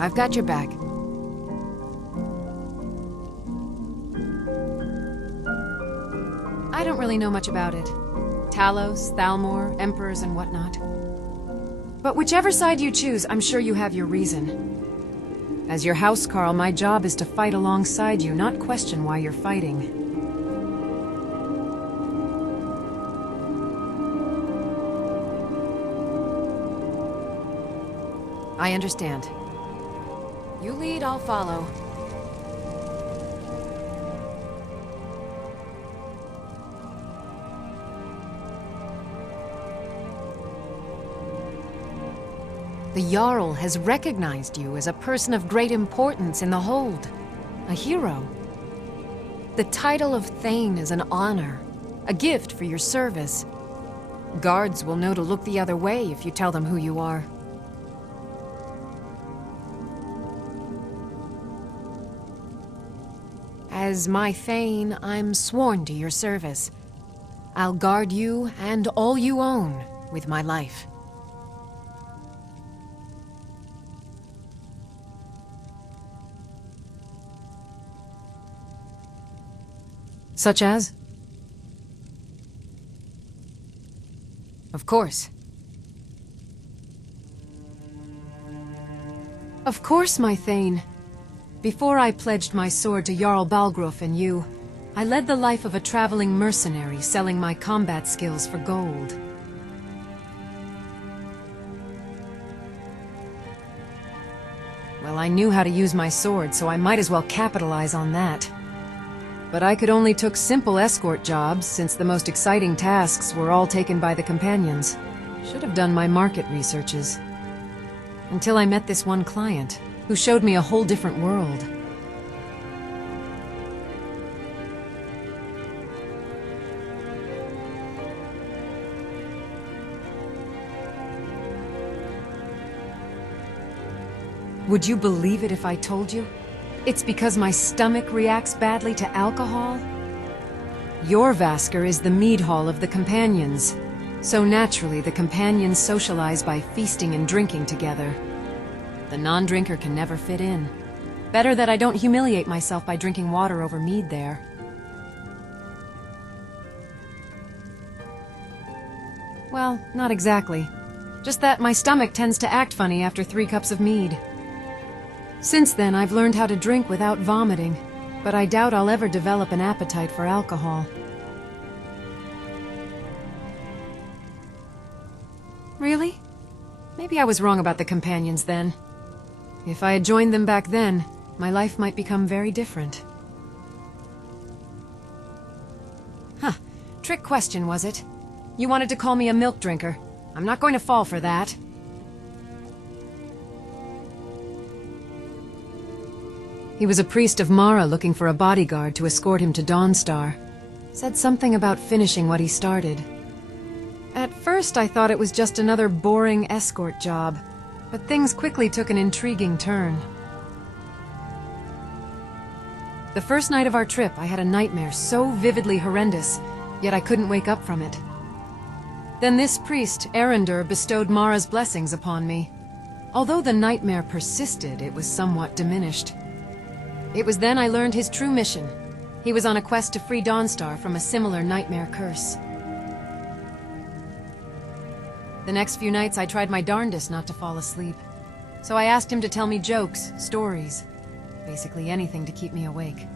I've got your back. I don't really know much about it. Talos, Thalmor, Emperors, and whatnot. But whichever side you choose, I'm sure you have your reason. As your housecarl, my job is to fight alongside you, not question why you're fighting. I understand. You lead, I'll follow. The Jarl has recognized you as a person of great importance in the Hold. A hero. The title of Thane is an honor, a gift for your service. Guards will know to look the other way if you tell them who you are. As my Thane, I'm sworn to your service. I'll guard you and all you own with my life. Such as? Of course. Of course, my Thane. Before I pledged my sword to Jarl Balgruuf and you, I led the life of a traveling mercenary selling my combat skills for gold. Well, I knew how to use my sword, so I might as well capitalize on that. But I could only took simple escort jobs, since the most exciting tasks were all taken by the companions. Should have done my market researches. Until I met this one client, who showed me a whole different world. Would you believe it if I told you? It's because my stomach reacts badly to alcohol? Your Vasker is the mead hall of the companions. So naturally, the companions socialize by feasting and drinking together. The non-drinker can never fit in. Better that I don't humiliate myself by drinking water over mead there. Well, not exactly. Just that my stomach tends to act funny after 3 cups of mead. Since then, I've learned how to drink without vomiting, but I doubt I'll ever develop an appetite for alcohol. Really? Maybe I was wrong about the companions then. If I had joined them back then, my life might become very different. Huh. Trick question, was it? You wanted to call me a milk drinker. I'm not going to fall for that. He was a priest of Mara looking for a bodyguard to escort him to Dawnstar. Said something about finishing what he started. At first I thought it was just another boring escort job, but things quickly took an intriguing turn. The first night of our trip, I had a nightmare so vividly horrendous, yet I couldn't wake up from it. Then this priest, Erendur, bestowed Mara's blessings upon me. Although the nightmare persisted, it was somewhat diminished. It was then I learned his true mission. He was on a quest to free Dawnstar from a similar nightmare curse. The next few nights I tried my darndest not to fall asleep. So I asked him to tell me jokes, stories, basically anything to keep me awake.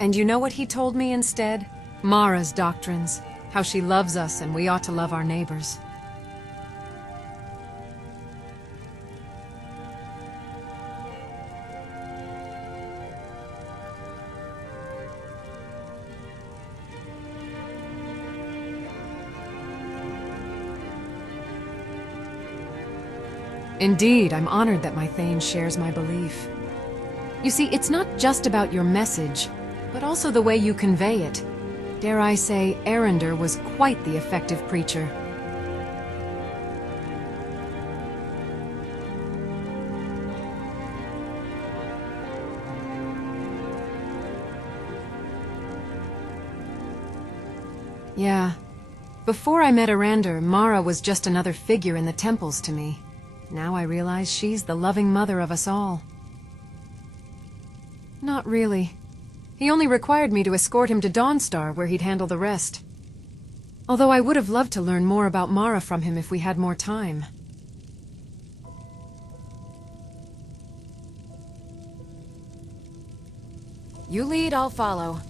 And you know what he told me instead? Mara's doctrines, how she loves us and we ought to love our neighbors. Indeed, I'm honored that my Thane shares my belief. You see, it's not just about your message, but also the way you convey it. Dare I say, Erendur was quite the effective preacher. Yeah. Before I met Erendur, Mara was just another figure in the temples to me. Now I realize she's the loving mother of us all. Not really. He only required me to escort him to Dawnstar, where he'd handle the rest. Although I would have loved to learn more about Mara from him if we had more time. You lead, I'll follow.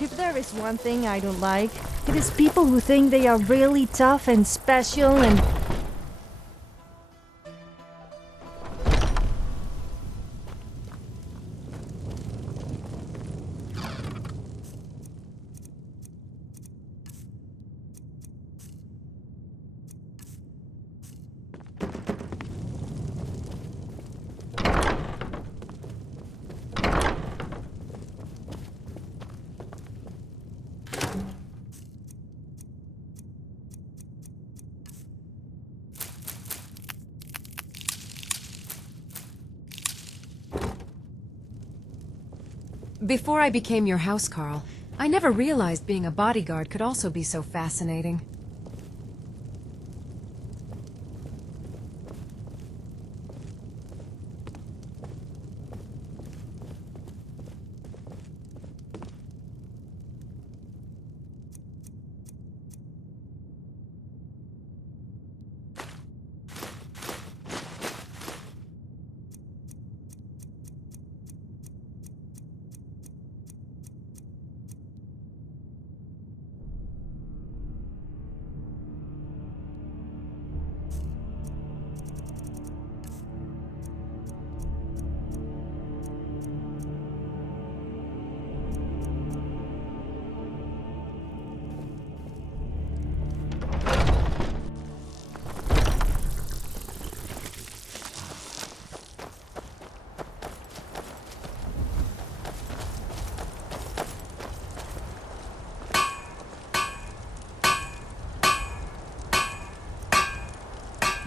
If there is one thing I don't like, it is people who think they are really tough and special and... Before I became your housecarl, I never realized being a bodyguard could also be so fascinating.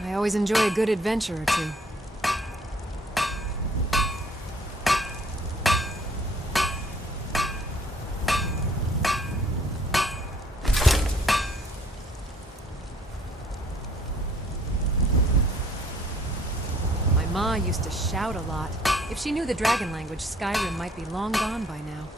I always enjoy a good adventure or two. grandma used to shout a lot. If she knew the dragon language, Skyrim might be long gone by now.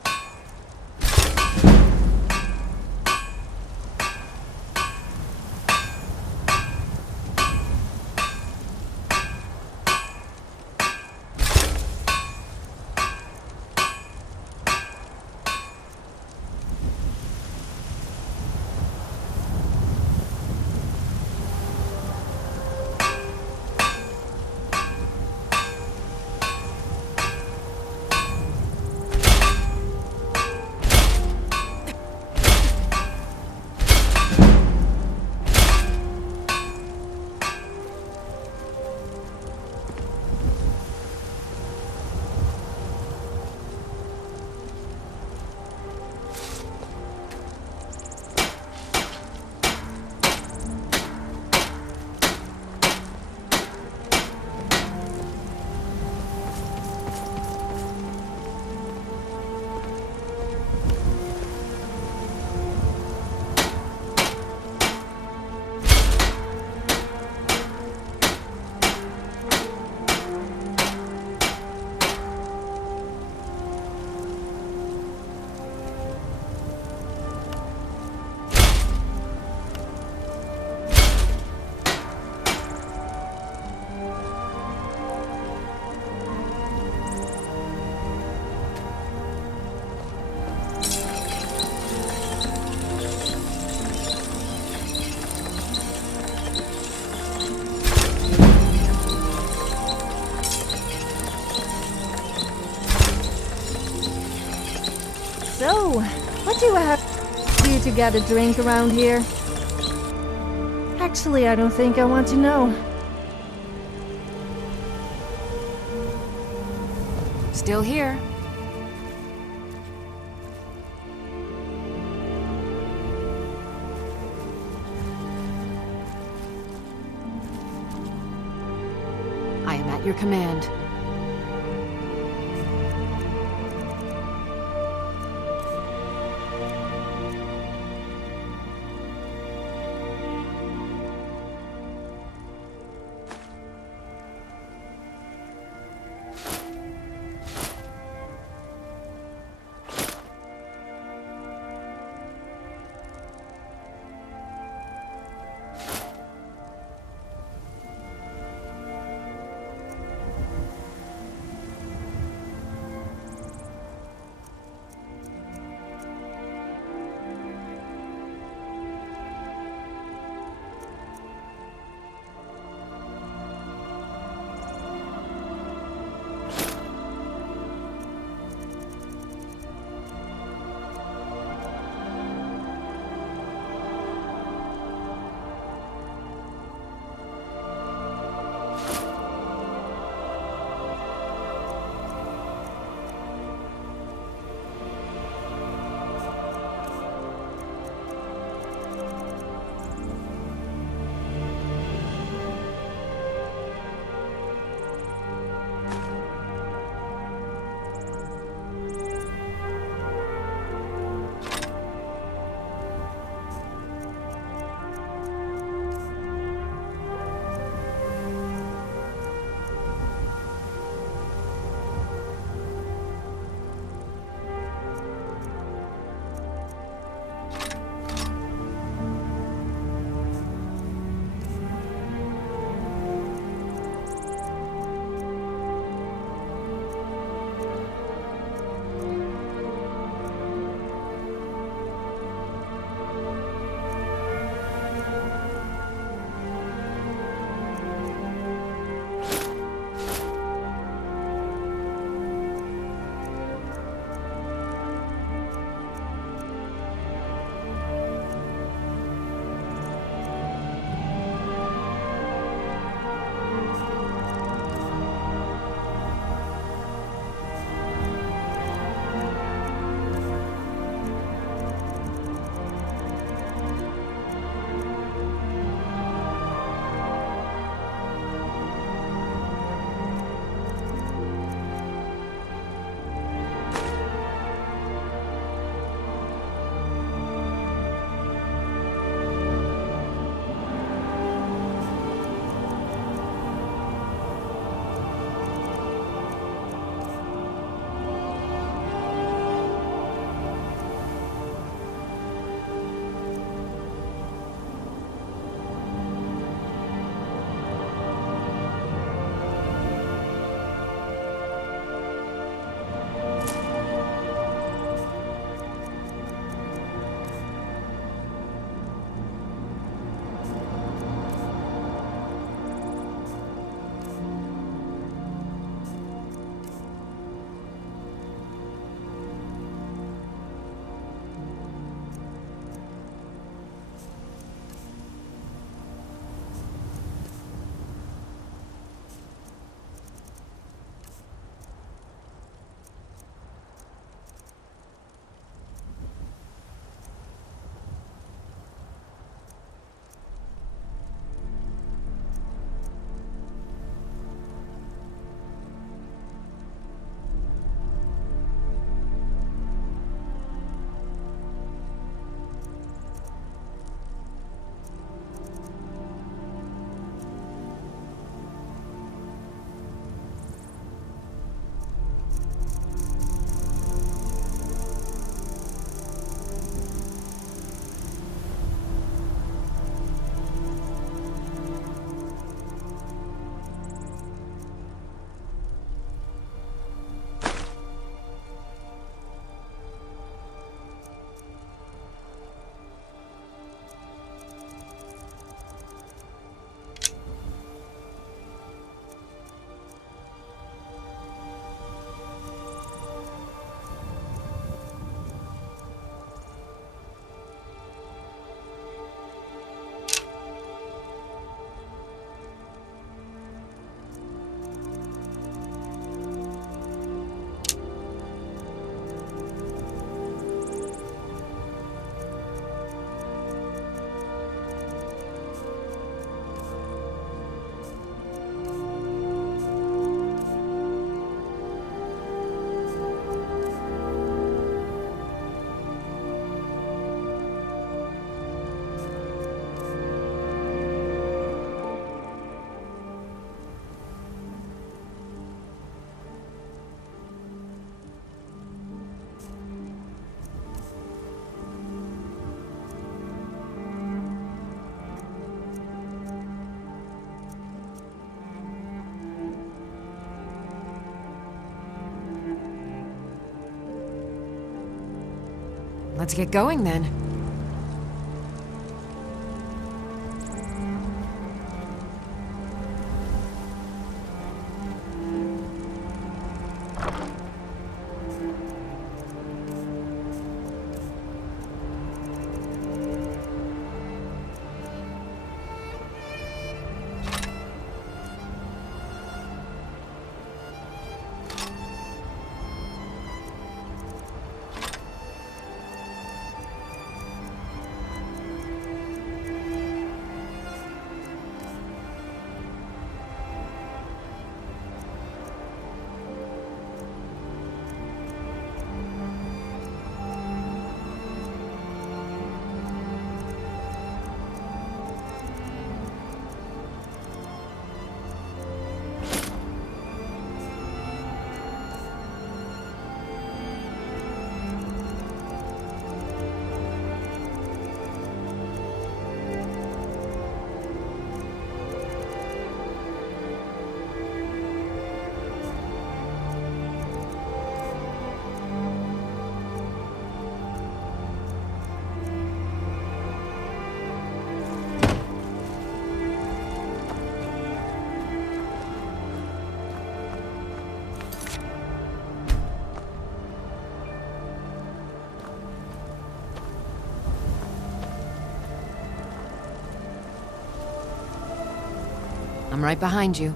So, what do I have to do to get a drink around here? Actually, I don't think I want to know. Still here. I am at your command. Let's get going then. I'm right behind you.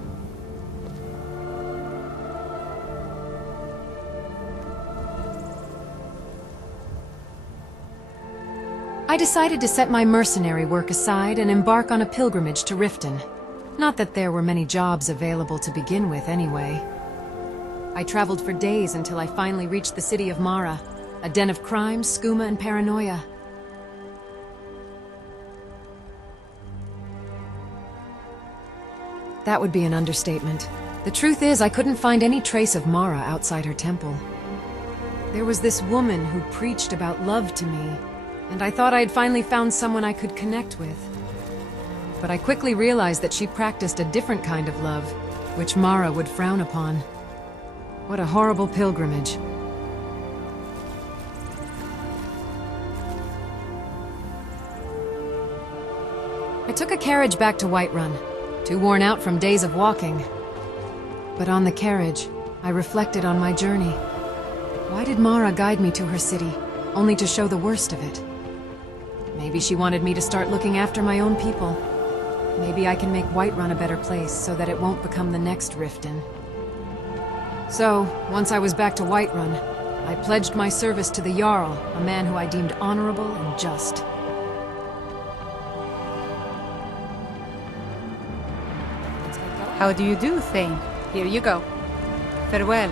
I decided to set my mercenary work aside and embark on a pilgrimage to Riften. Not that there were many jobs available to begin with, anyway. I traveled for days until I finally reached the city of Mara, a den of crime, skooma, and paranoia. That would be an understatement. The truth is, I couldn't find any trace of Mara outside her temple. There was this woman who preached about love to me, and I thought I'd finally found someone I could connect with. But I quickly realized that she practiced a different kind of love, which Mara would frown upon. What a horrible pilgrimage. I took a carriage back to Whiterun, too worn out from days of walking. But on the carriage, I reflected on my journey. Why did Mara guide me to her city, only to show the worst of it? Maybe she wanted me to start looking after my own people. Maybe I can make Whiterun a better place so that it won't become the next Riften. So, once I was back to Whiterun, I pledged my service to the Jarl, a man who I deemed honorable and just. How do you do, Thane? Here you go. Farewell.